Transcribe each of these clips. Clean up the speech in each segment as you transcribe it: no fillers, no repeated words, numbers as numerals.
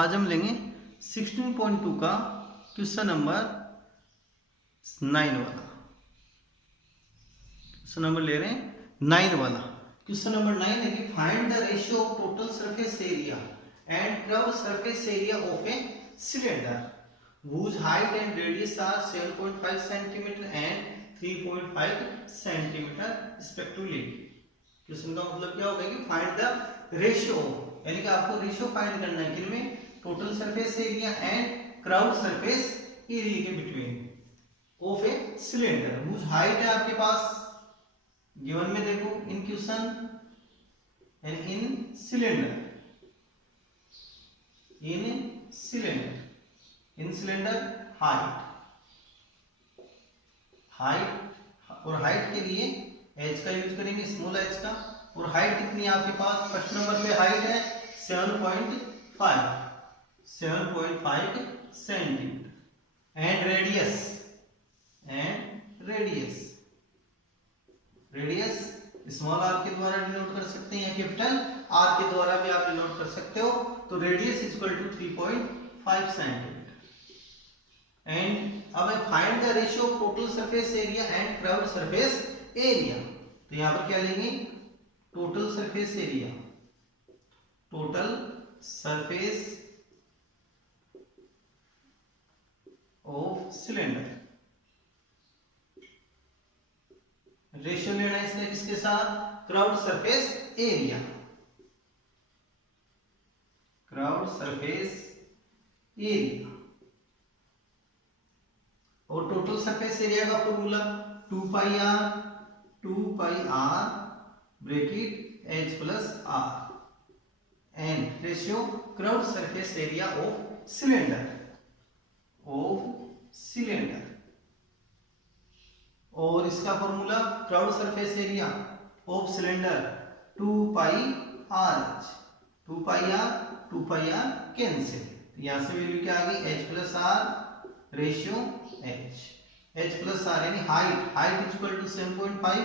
आज हम लेंगे 16.2 का क्वेश्चन नंबर 9 वाला। क्वेश्चन नंबर ले रहे हैं 9 वाला। क्वेश्चन नंबर 9 है कि find the ratio of total surface area and curve surface area of a cylinder whose height and radius are 7.5 cm and 3.5 cm respectively। Question का मतलब क्या होगा कि फाइंड द रेशियो, यानी कि आपको रेशियो फाइंड करना है किनमें, total surface area and curved surface area के between of a cylinder whose height है आपके पास गिवन में, देखो in question and in cylinder, in cylinder height और हाइट के लिए एच का यूज करेंगे, स्मॉल एच का। और हाइट कितनी है आपके पास, फर्स्ट नंबर पे हाइट है 7.5 centimetre and radius small r के द्वारा डिनोट कर सकते हैं या कैपिटल आर के द्वारा भी आप डिनोट कर सकते हो। तो radius equal to 3.5 centimetre. And अब find the ratio of total surface area and curved surface area. तो यहां पर क्या लेंगे, total surface area, total surface of cylinder, ratio लेना है इसका किसके साथ, curved surface area, curved surface area. और टोटल सरफेस एरिया का formula 2 pi R bracket H plus R and ratio curved surface area of cylinder, और इसका formula crowd surface area of cylinder 2 pi R cancel, यहां से value क्या आ गई, H plus R ratio H plus R यानी height equal to 7.5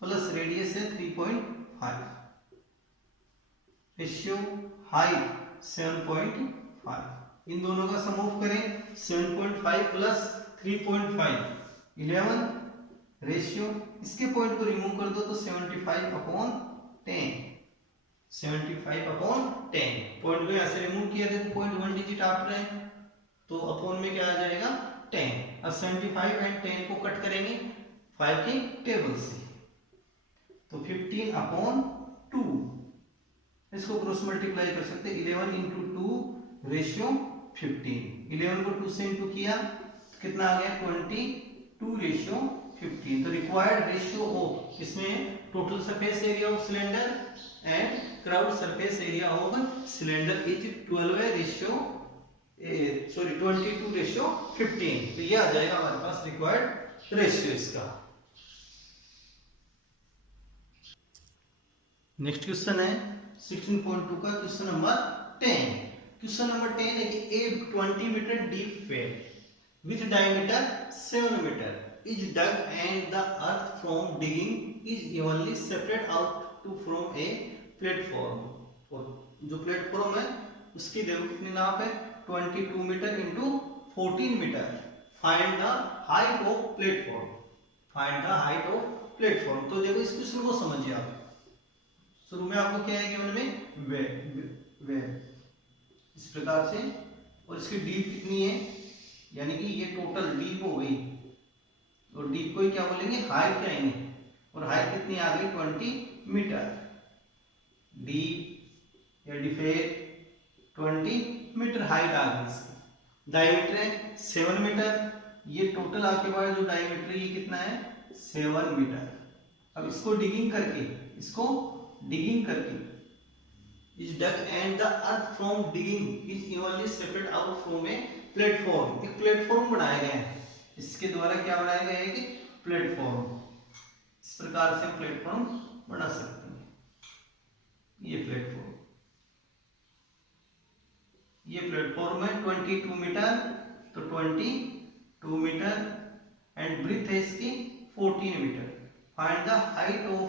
plus radius है 3.5, ratio height 7.5, इन दोनों का सम ऑफ करें 7.5 प्लस 3.5 11, रेशियो इसके पॉइंट को रिमूव कर दो तो 75/10, 75/10। पॉइंट को यहां से रिमूव किया तो पॉइंट 1 डिजिट आफ्टर है, तो अपॉन में क्या आ जाएगा 10। अब 75 एंड 10 को कट करेंगे 5 की टेबल से, तो 15/2, इसको क्रॉस मल्टीप्लाई कर सकते हैं, 11 × 2 रेशियो 15, 11 को 2 से इंटू किया कितना आ गया 22 रेशियो 15। तो रिक्वायर्ड रेशियो ऑफ इसमें total surface area of cylinder and curved surface area of cylinder is 22 ratio 15। तो ये आ जाएगा हमारे पास रिक्वायर्ड रेशियो इसका। नेक्स्ट क्वेश्चन है 16.2 का क्वेश्चन नंबर 10। क्वेश्चन नंबर 10 है कि a 20 metre deep well with diameter 7 meter is dug and the earth from digging is evenly separated out to from a platform। और जो प्लेटफॉर्म है उसकी देखो कितनी नाप है 22 metre into 14 metre. Find the height of platform, तो देखो इस क्वेश्चन को समझिए आप। शुरू में आपको क्या है कि उनमें वे इस प्रकार से, और इसकी डीप कितनी है, यानी कि ये टोटल डीप हो गई, और डीप को ही क्या बोलेंगे, हाइट कहेंगे, और हाइट कितनी आ गई 20 मीटर। डीप या डिफेक्ट 20 मीटर हाइट आ गई इसकी। डायमीटर है 7 मीटर, ये टोटल आपके पास जो डायमीटर ये कितना है 7 मीटर। अब इसको डिगिंग करके is dug and the earth from digging is evenly separated out from a platform. एक प्लेटफॉर्म बनाया गया है, इसके द्वारा क्या बनाया गया है कि प्लेटफॉर्म, इस प्रकार से प्लेटफॉर्म बना सकते हैं। ये प्लेटफॉर्म है 22 मीटर, तो 22 मीटर एंड ब्रीथ है इसकी 14 metre. Find the height of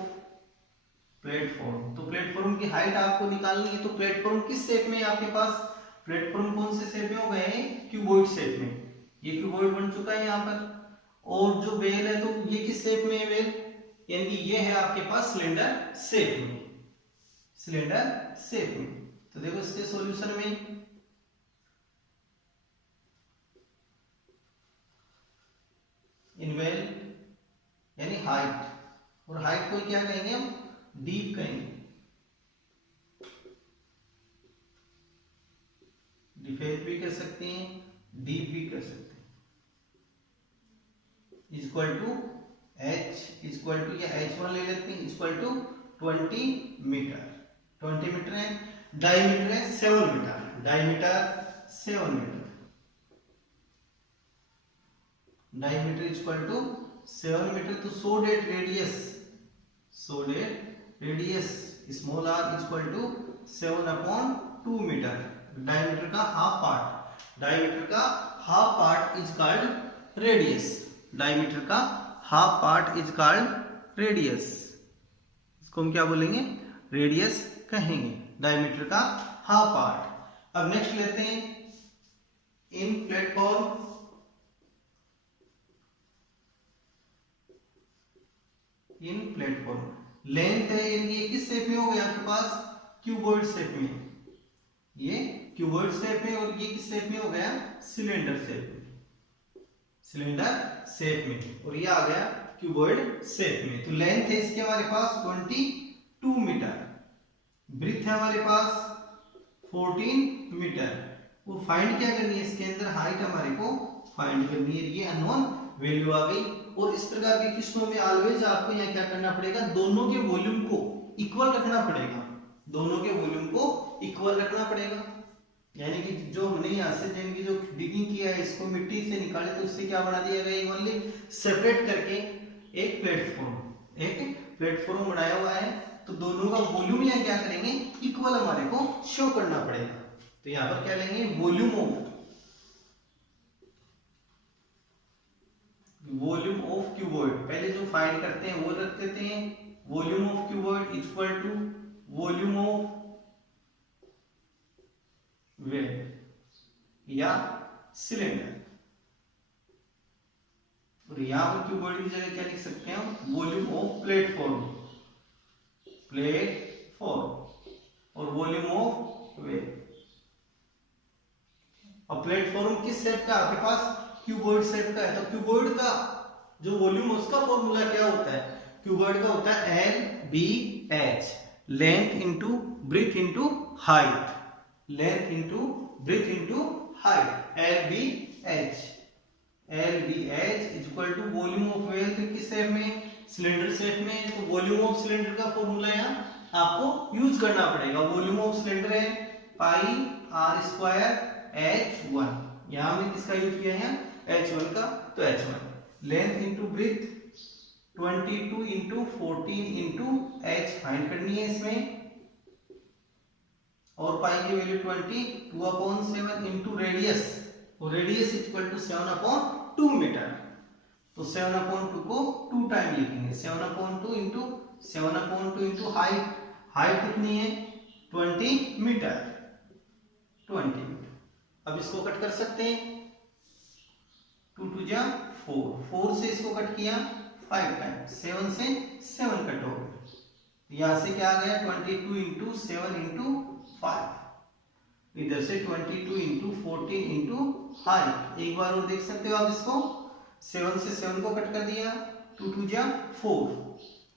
platform. तो प्लेटफॉर्म की हाइट आपको निकालनी है। तो प्लेटफॉर्म किस शेप में है आपके पास? प्लेटफॉर्म कौन से शेप में हो गए हैं? क्यूबॉइड शेप में। ये क्यूबॉइड बन चुका है यहाँ पर। और जो बेल है तो ये किस शेप में है बेल? यानी कि ये है आपके पास सिलेंडर शेप में, सिलेंडर शेप में। तो देखो इसके सॉल्यूशन में इन वेल यानी हाइट, और हाइट को क्या कहेंगे हम? डीप कहेंगे। डिफेक्ट भी कर सकते हैं, डीप भी कर सकते हैं। Equal to h equal to या h1 ले लेते हैं, इक्वल टू 20 मीटर। 20 मीटर है, डायमीटर है 7 metre, diameter 7 metre, diameter equal to 7 metre. तो so that radius, so that radius small r equal to 7/2 metre. Diameter का हाफ पार्ट, डायमीटर का half part is called radius, diameter का half part is called radius. इसको हम क्या बोलेंगे? Radius कहेंगे, diameter का हाफ पार्ट। अब नेक्स्ट लेते हैं इन प्लेटफॉर्म। इन प्लेटफॉर्म लेंथ है, ये किस शेप में हो गया आपके पास? क्यूबॉइड शेप में। ये क्यूबॉइड शेप में, और ये किस शेप में हो गया? सिलेंडर शेप में, सिलेंडर शेप में, और ये आ गया क्यूबॉइड शेप में। तो लेंथ है इसके हमारे पास 22 मीटर, ब्रीथ है हमारे पास 14 मीटर। वो फाइंड क्या करनी है? इसके अंदर हाइट हमारे को फाइंड करनी है। ये अननोन वैल्यू आ गई। और इस प्रकार के क्वेश्चनों में ऑलवेज आपको यहाँ क्या करना पड़ेगा? दोनों के वॉल्यूम को इक्वल रखना पड़ेगा, दोनों के वॉल्यूम को इक्वल रखना पड़ेगा। यानी कि जो हमने यहाँ से जिनकी जो डिगिंग किया है, इसको मिट्टी से निकाले, तो उससे क्या बना दिया गया? ओनली सेपरेट करके एक प्लेटफॉर्म बनाया हुआ है। तो दोनों का वॉल्यूम यहाँ क्या करेंगे? इक्वल हमारे को शो करना पड़ेगा। तो यहाँ पर क्या लेंगे? Volume of cuboid. पहले जो फाइंड करते हैं वो रख देते हैं। Volume of cuboid equal to volume of well या सिलेंडर। और यहां पर क्यूबॉइड की जगह क्या लिख सकते हैं हम? वॉल्यूम ऑफ प्लेटफॉर्म, और वॉल्यूम ऑफ वेल। और प्लेटफॉर्म किस शेप का आपके पास? क्यूबॉइड शेप का है। तो क्यूबॉइड का जो वॉल्यूम, उसका फॉर्मूला क्या होता है? क्यूबॉइड का होता है LBH, length into breadth into height, length into breadth into height, LBH is equal to volume of well. किस शेप में? सिलेंडर शेप में। तो वॉल्यूम ऑफ सिलेंडर का फॉर्मूला यहाँ आपको यूज करना पड़ेगा। वॉल्यूम ऑफ सिलेंडर है पाई r स्क्वायर H1। यहां हमने किसका यूज किया है? H1 का। तो H1 length into breadth 22 into 14 into H find करनी है इसमें। और पाई की वैल्यू 20, 2/7 इंटू रेडियस, और रेडियस इक्वल टू 7/2 मीटर। तो 7/2 को 2 टाइम लिखेंगे। 7/2 इंटू 7/2 इंटू हाइट, हाइट कितनी है? 20 मीटर, 20 मीटर। अब इसको कट कर सकते हैं। 2 2 जा 4, 4 से इसको कट किया 5 टाइम, 7 से 7 कट हो गया। यहां से क्या आ गया? 22 इंटू 7 इंटू 5, इधर से 22 इंटू 14 इंटू हाइट। एक बार और देख सकते हो आप इसको। 7 से 7 को कट कर दिया, 2 2 जा 4।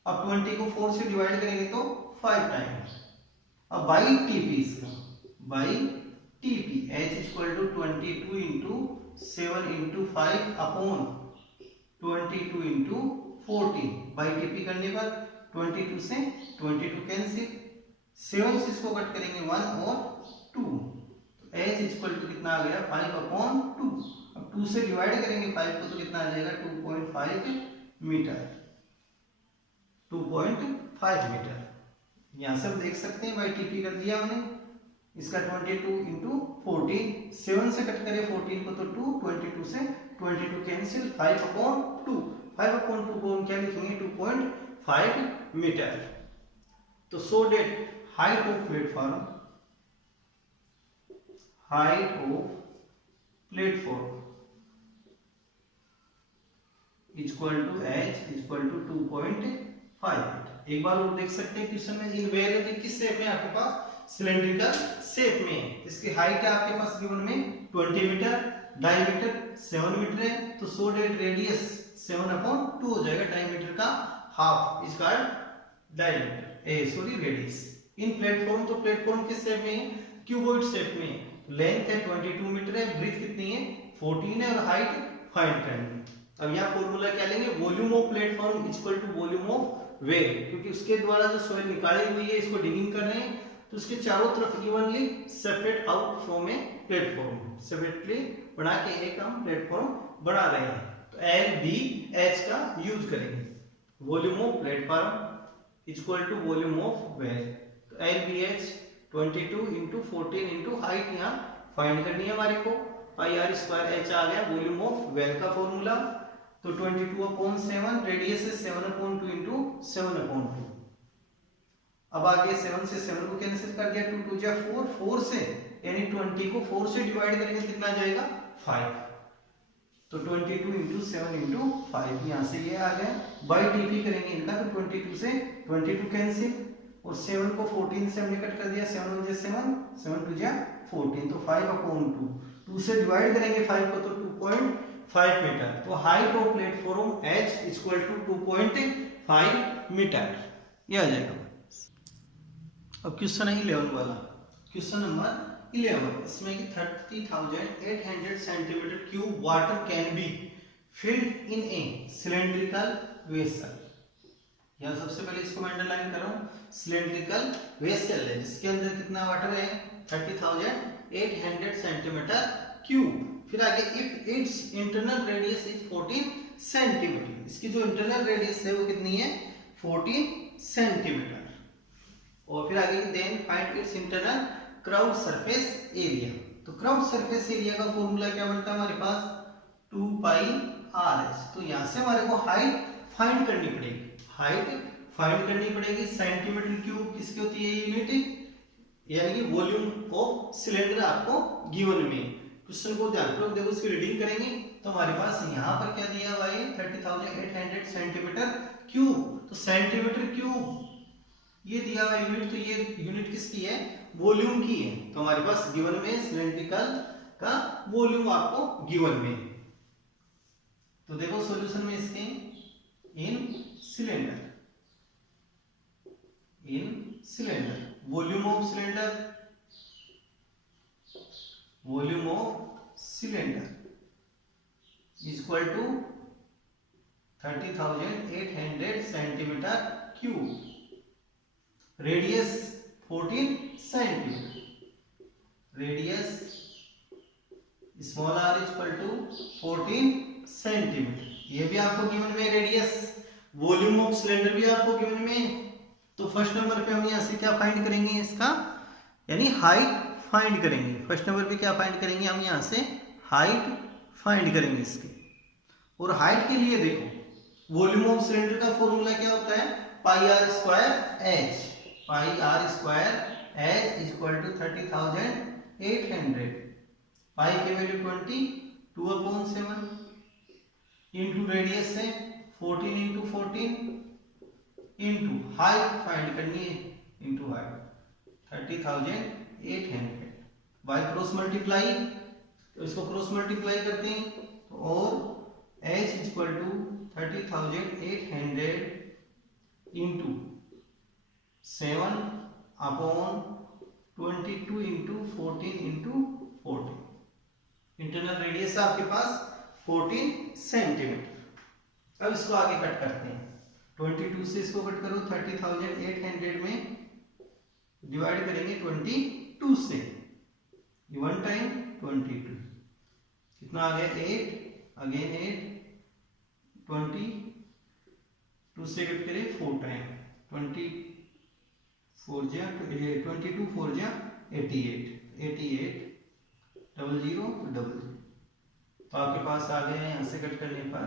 अब 20 को 4 से डिवाइड करेंगे तो 5 टाइम। अब बाई टीपी, इसका बाई टीपी h equal to 22 into 7 into 5 upon 22 into 14। बाई टीपी करने पर 22 से 22 कैंसिल, 7 से इसको कट करेंगे 1 और 2। तो h इक्वल टू कितना आ गया? 5/2। अब 2 से डिवाइड करेंगे 5 को तो कितना आ जाएगा? 2.5 मीटर, 2.5 मीटर। यहां से हम देख सकते हैं बाई टीपी कर दिया हमने। इसका 22 इंटू 14, 7 से कट करें 14 को तो 2, 22 से 22 कैंसिल, 5/2। 5/2 को हम क्या लिखेंगे? 2.5 मीटर। तो so that height of platform equal to h equal to 2.5। एक बार और देख सकते हैं क्वेश्चन में इनवेरिएबल किस शेप में आपके पास सिलेंड्रिकल शेप में। इसकी हाइट है आपके पास गिवन में 20 मीटर, डायमीटर 7 मीटर है, तो सो डेट रेडियस 7/2 हो जाएगा, डायमीटर का half is called diameter radius. In platform, तो प्लेटफॉर्म किस शेप में है, क्यूबॉइड शेप में। लेंथ है 22 मीटर है, ब्रीथ कितनी है 14 है, और हाइट फाइंड करनी है। अब यहाँ फॉर्मूला क्या लेंगे, volume of platform equal to volume of well, क्योंकि उसके द्वारा जो सॉइल निकाली हुई है इसको डिगिंग कर रहे हैं, तो उसके चारों तरफ evenly separate out from a platform, separately बना के एक हम प्लेटफॉर्म बना रहे हैं। तो LBH का यूज करेंगे, volume of platform equal to volume of well. तो LBH 22 इंटू 14 इंटू हाइट यहाँ फाइंड करनी है हमारे को, πr²h आ गया वॉल्यूम ऑफ वेव का फॉर्मूला। तो 22/7, रेडियस है 7/2 इंटू 7/2। अब आगे 7 से 7 को कैंसिल कर दिया, 2 2 जा 4, 4 से यानी 20 को 4 से डिवाइड करेंगे कितना जाएगा 5। तो 22 इंटू 7 इंटू 5 यहाँ से ये आ गया, बाई टीपी करेंगे इनका, तो 22 से 22 कैंसिल, और 7 को 14 से हमने कट कर दिया, 7 1 जा 7, 7 2 जा 14, तो 5/2, 2 से डिवाइड करेंगे 5 को, तो 2.5 मीटर। तो height of platform h equal to 2.5 metre, ये आ जाएगा। अब क्वेश्चन है 11 वाला, क्वेश्चन नंबर 11, इसमें कि 30,800 centimetre cube water can be filled in A cylindrical vessel. यहाँ सबसे पहले इसको मैं अंडरलाइन कर रहा हूँ, सिलेंड्रिकल वेसल है जिसके अंदर कितना वाटर है 30,800 सेंटीमीटर क्यूब। फिर आगे if it's internal radius is 14 centimetre, इसकी जो इंटरनल रेडियस है वो कितनी है 14 सेंटीमीटर। और फिर आगे then find its internal curved surface area. तो कर्व्ड सरफेस एरिया का फॉर्मूला क्या बनता है हमारे पास 2πRh। तो यहाँ से हमारे को हाइट फाइंड करनी पड़ेगी, हाइट फाइंड करनी पड़ेगी। सेंटीमीटर क्यूब किसकी होती है यूनिट, यानी कि वॉल्यूम ऑफ सिलेंडर आपको गिवन में। क्वेश्चन को ध्यानपूर्वक देखो, इसकी रीडिंग करेंगे तो हमारे पास यहाँ पर क्या दिया हुआ है 30,800 सेंटीमीटर क्यूब। तो सेंटीमीटर क्यूब ये दिया हुआ यूनिट, तो ये यूनिट किसकी है वॉल्यूम की है। तो हमारे पास गिवन में सिलेंड्रिकल का वॉल्यूम आपको गिवन में। तो देखो सॉल्यूशन में इसके in cylinder volume of cylinder equal to 30,800 centimetre cube, radius 14 centimetre, radius small r equal to 14 centimetre. ये भी आपको गिवन में रेडियस, वॉल्यूम ऑफ सिलेंडर भी आपको गिवन में। तो फर्स्ट नंबर पे हम यहाँ से क्या फाइंड करेंगे इसका, यानी हाइट फाइंड करेंगे। फर्स्ट नंबर पे क्या फाइंड करेंगे हम यहाँ से हाइट फाइंड करेंगे इसकी। और हाइट के लिए देखो वॉल्यूम ऑफ सिलेंडर का फॉर्मूला क्या होता है πr²h, πr²h इक्वल टू 30,800, पाई की वैल्यू 20, 2/7 इंटू रेडियस है 14 इंटू 14 इंटू हाइट फाइंड करनी है into height 30,800 by cross multiply, तो इसको क्रॉस मल्टीप्लाई करते हैं तो और h equal to 30,800 into 7/22 into 14 into 14। Internal radius है आपके पास 14 सेंटीमीटर। अब इसको आगे कट करते हैं, 22 से इसको कट करो, 30,800 में डिवाइड करेंगे 22 से, 1 टाइम 22 कितना आ गया 8, अगेन 8, 22 से कट करें 4 टाइम, 22 4 जा 88, 88 00 00। तो आपके पास आ गया यहाँ से कट करने पर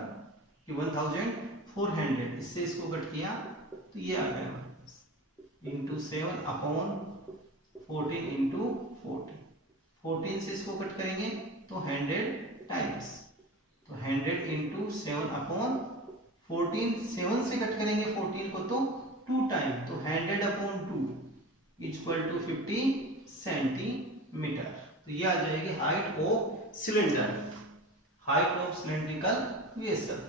कि 1400, इससे इसको कट किया तो ये आ गया हमारे पास इंटू 7 अपॉन 14 इंटू 14। 14 से इसको कट करेंगे तो 100 टाइम्स, तो 100 इंटू 7 अपॉन 14, 7 से कट करेंगे 14 को तो 2 टाइम, तो 100 अपॉन 2 इक्वल टू 50 सेंटीमीटर। तो ये आ जाएगी height of cylinder, height of cylindrical vessel.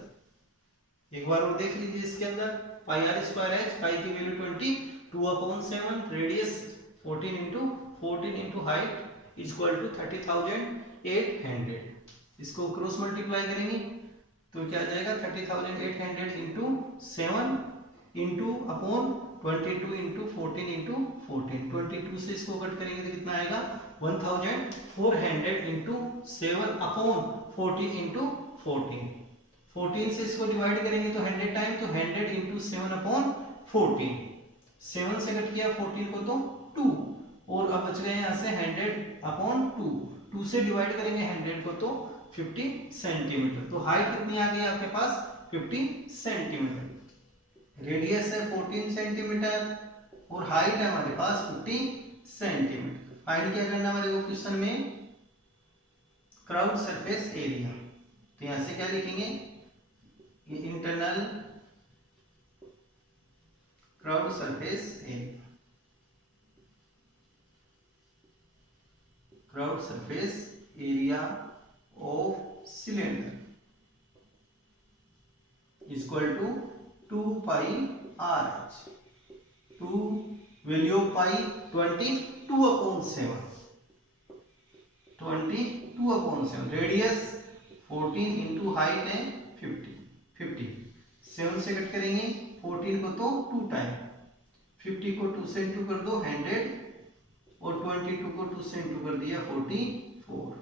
एक बार और देख लीजिए इसके अंदर, पाई आर स्क्वायर एच, पाई की value 20, 2 upon 7, radius 14 into height equal to 30,800। इसको क्रॉस मल्टीप्लाई करेंगे तो क्या आ जाएगा 30,800 into 7 into upon 22 into 14 into 14, 22 से इसको कट करेंगे तो कितना आएगा 1400 इंटू 7 अपॉन 40 इंटू 14, 14 से इसको डिवाइड करेंगे तो 100 टाइम, तो 100 इंटू 7 अपॉन 14, 7 से कट किया 14 को तो 2, और अब बच गए यहाँ से 100 अपॉन 2, 2 से डिवाइड करेंगे 100 को तो 50 सेंटीमीटर। तो हाइट कितनी आ गई आपके पास 50 सेंटीमीटर, रेडियस है 14 सेंटीमीटर और हाइट है हमारे पास 50 सेंटीमीटर। फाइंड क्या करना हमारे को क्वेश्चन में, क्राउड सरफेस एरिया। तो यहां से क्या लिखेंगे, ये internal curved surface area, curved surface area of cylinder equal to 2 pi r h, 2 value of pi 22 upon 7, 22 upon 7, radius 14 into height है 50, 7 से कट करेंगे 14 को तो 2 टाइम, 50 को 2 से इंटू कर दो 100 और 22 को 2 से इंटू कर दिया 44,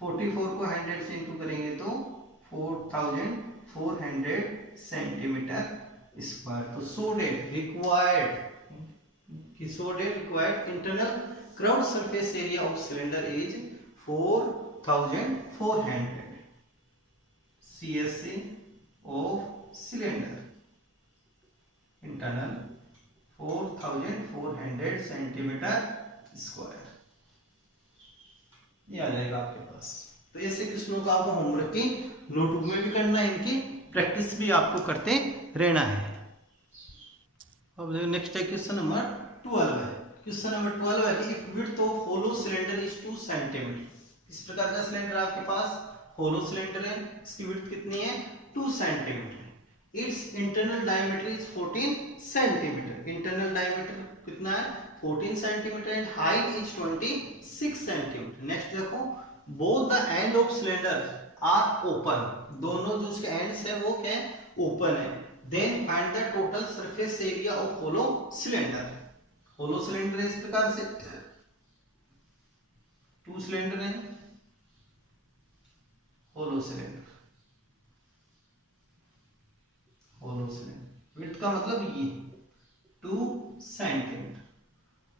44 को 100 से इंटू करेंगे तो 4400 सेंटीमीटर स्क्वायर। तो so that required internal curved surface area of cylinder is 4400 CSC of cylinder, internal 4400 centimetre square, ये आ जाएगा आपके पास। तो ऐसे क्वेश्चनों का आपको होमवर्क की नोटबुक में भी करना है, इनकी प्रैक्टिस भी आपको करते रहना है। अब नेक्स्ट है क्वेश्चन नंबर 12 है। क्वेश्चन नंबर 12 है कि if width of hollow cylinder is 2 centimetre. इस प्रकार का सिलेंडर आपके पास होलो सिलेंडर है, इसकी विड्थ कितनी है 2 centimetre, it's internal diameter is 14 centimetre, internal diameter कितना है 14 centimetre and height is 26 centimetre. Next देखो, both the end of cylinder are open, दोनों जो उसके एंड्स है वो क्या है ओपन है। Then find the total surface area of hollow cylinder. Hollow cylinder इस प्रकार से 2 सिलेंडर है, hollow cylinder, hollow cylinder width का मतलब ये 2 सेंटीमीटर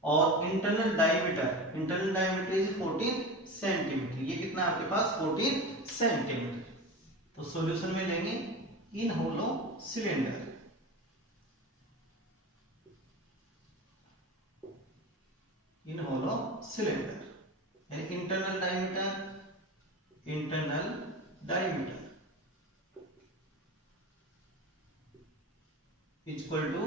और इंटरनल डायमीटर इज 14 सेंटीमीटर, ये कितना आपके पास 14 सेंटीमीटर। तो सॉल्यूशन में लेंगे in hollow cylinder, in hollow cylinder यानी internal diameter equal to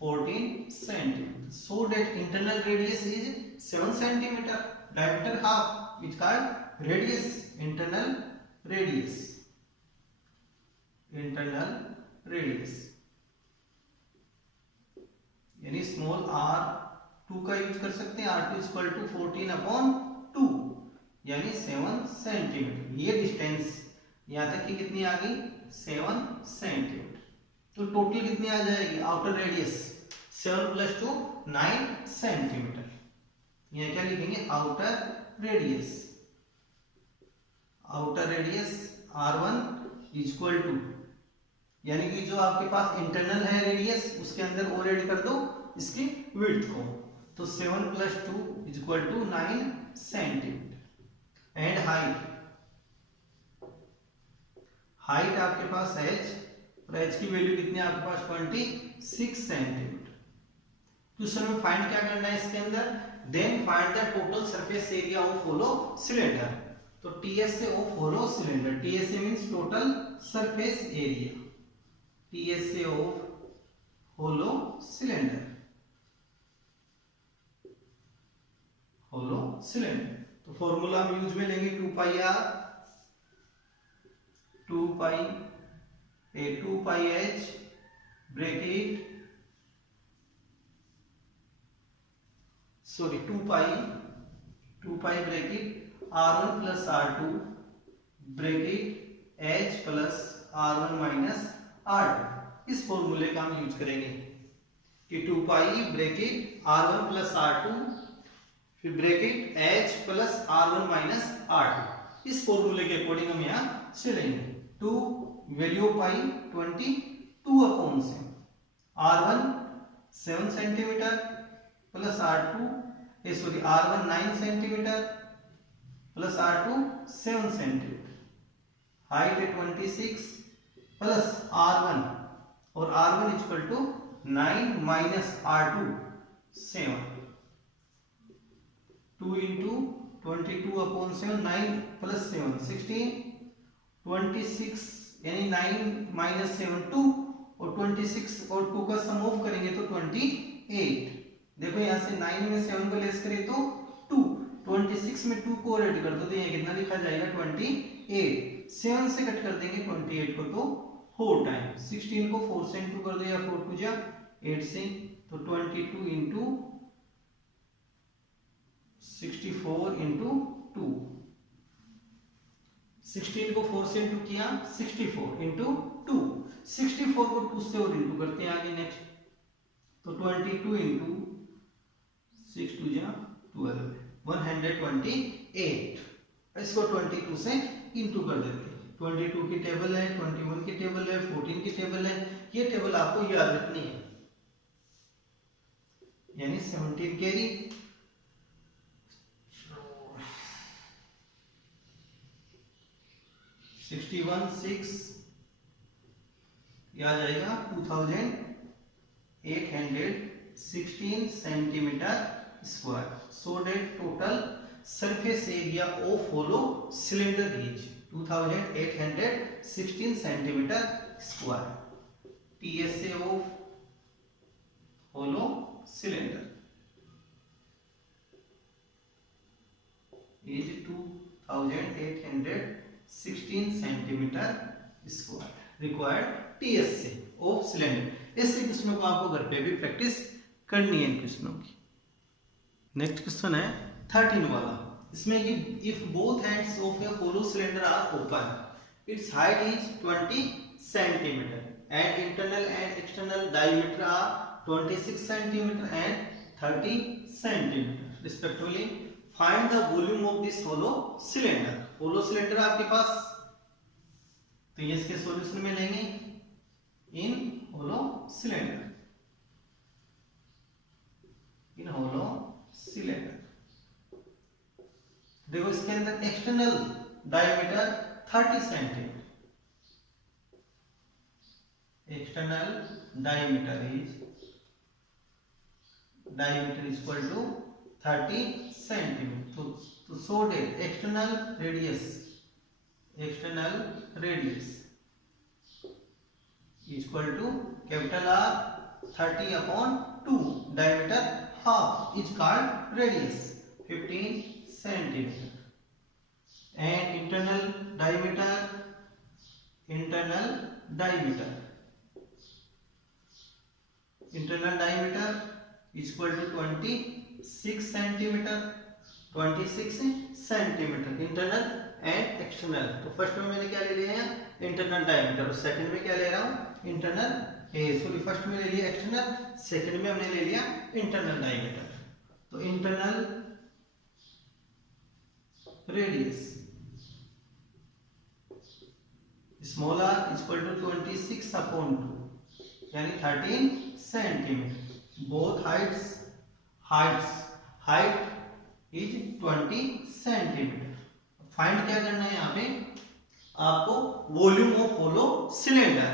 14 centimetre, so that internal radius is 7 centimeter, diameter half, which called radius, internal radius यानी small r2 का use कर सकते हैं, r2 इक्वल टू 14/2 यानी 7 centimetre. ये distance यहां तक की कितनी आ गई 7 सेंटीमीटर। तो टोटल कितनी आ जाएगी आउटर रेडियस 7 + 2 9 सेंटीमीटर। यह क्या लिखेंगे outer radius r1 equal to, यानी कि जो आपके पास इंटरनल है रेडियस उसके अंदर और ऐड कर दो इसकी विड्थ को, तो 7 + 2 equal to 9 centimetre. And height आपके पास h और h की वैल्यू कितनी है आपके पास 26 सेंटीमीटर। क्वेश्चन में फाइंड क्या करना है इसके अंदर, then find the total surface area of hollow cylinder. तो TSA of hollow cylinder, TSA means total surface area, TSA of hollow cylinder, hollow cylinder. तो फॉर्मूला हम यूज में लेंगे 2 pi R, 2 pi H bracket, sorry 2 pi bracket R1 plus R2 bracket H plus R1 minus R2। इस फॉर्मूले का हम use करेंगे कि 2 pi bracket R1 plus R2 फिर bracket H plus R1 minus R2। इस फॉर्मूले के अकॉर्डिंग हम यहाँ चलेंगे। 2 वैल्यू पाई 22 अपॉन से R1 7 centimetre plus R2 R1 9 centimetre plus R2 7 centimetre, height है 26 प्लस R1 और R1 equal to 9 minus R2 7, 2 into 22 upon 7, 9 प्लस 7 16, 26 यानी 9 माइनस 7 2 और 26 और 2 का सम ऑफ करेंगे तो 28। देखो यहाँ से 9 में 7 को लेस करें तो 2, 26 में 2 को ऐड कर दो तो ये कितना लिखा जाएगा 28। 7 से कट कर देंगे 28 को तो 4 टाइम, 16 को 4 से इंटू कर दो या 4 टू जा 8 से, तो 22 इंटू 64 इंटू 2, 16 को 4 से इंटू किया 64 इंटू 2, 64 को 2 से और इंटू करते हैं आगे नेक्स्ट, तो 22 इंटू 6 टू जा 12, 128। इसको 22 से इंटू कर देते हैं। 22 की टेबल है, 21 की टेबल है, 14 की टेबल है, ये टेबल आपको याद रखनी है, यानी 17 कैरी 61 6 ये आ जाएगा 2816 centimetre square. So that total surface area of hollow cylinder is 2816 centimetre square. TSA of hollow cylinder is 2816 centimetre square required TSA of cylinder. इस क्वेश्चनों को आपको घर पे भी प्रैक्टिस करनी है इन क्वेश्चनों की। नेक्स्ट क्वेश्चन है 13 वाला। इसमें ये if both ends of a hollow cylinder are open its height is 20 centimetre and internal and external diameter are 26 centimetre and 30 centimetre respectively. Find the volume of this hollow cylinder. Hollow cylinder आपके पास, तो ये इसके solution में लेंगे in hollow cylinder, in hollow cylinder. देखो इसके अंदर external diameter 30 centimetre, external diameter is equal to 30 centimetre. तो so that external radius equal to capital R 30 upon 2, diameter half is called radius 15 centimetre and internal diameter equal to 26 centimetre internal and external. तो first में मैंने क्या ले लिया है internal diameter और second में क्या ले रहा हूं इंटरनल, सॉरी फर्स्ट में ले लिया एक्सटर्नल, सेकंड में हमने ले लिया इंटरनल डायमीटर। तो internal radius small r equal to 26 upon 2 यानी 13 centimetre. Both height is 20 centimetre. Find क्या करना है यहाँ पे आपको वॉल्यूम ऑफ होलो सिलेंडर,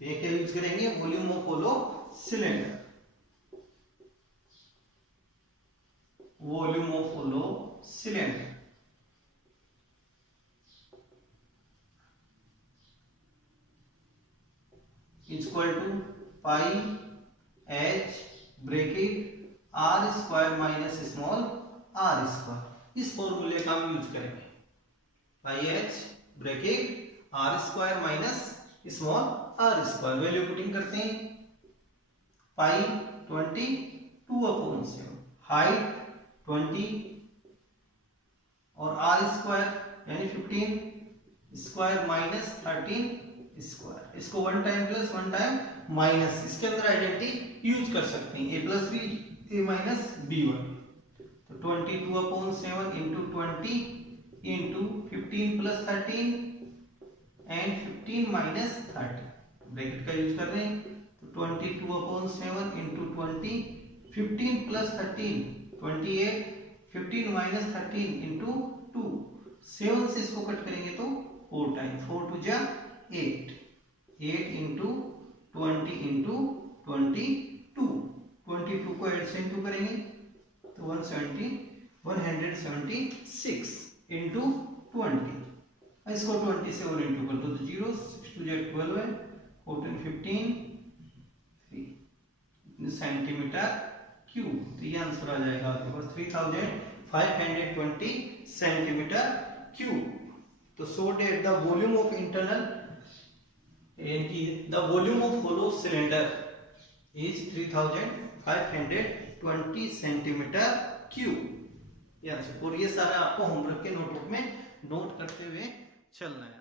तो ये क्या यूज करेंगे, volume of hollow cylinder, volume of hollow cylinder equal to pi H bracket R square minus small R square. इस फॉर्मूले का हम यूज करेंगे, pi H bracket R square minus small R square. Value putting करते हैं, पाई 22/7, height 20 और are square यानी 15 square minus 13 square. इसको one time plus one time minus, इसके अंदर आइडेंटिटी यूज कर सकते हैं, ए प्लस बी ए माइनस बी वन। तो 22/7 into 20 into 15 plus 13 and 15 minus 30, bracket का यूज कर रहे हैं। तो 22/7 इंटू 20, 15 प्लस 13 28, 15 माइनस 13 इंटू 2, 7 से इसको कट करेंगे तो 4 टाइम, 4 2 जा 8, 8 इंटू 20 इंटू 22, 22 को 8 से इंटू करेंगे तो 176 इंटू 20, इसको 20 से और इंटू कर दो तो 0, 6 2 जा 12 है, 14 15 3 सेंटीमीटर क्यूब। तो ये आंसर आ जाएगा आपके पास 3520 सेंटीमीटर क्यूब। तो so that the volume of internal the volume of hollow cylinder is 3520 centimetre cube. और ये सारा आपको होमवर्क के नोटबुक में नोट करते हुए चलना है।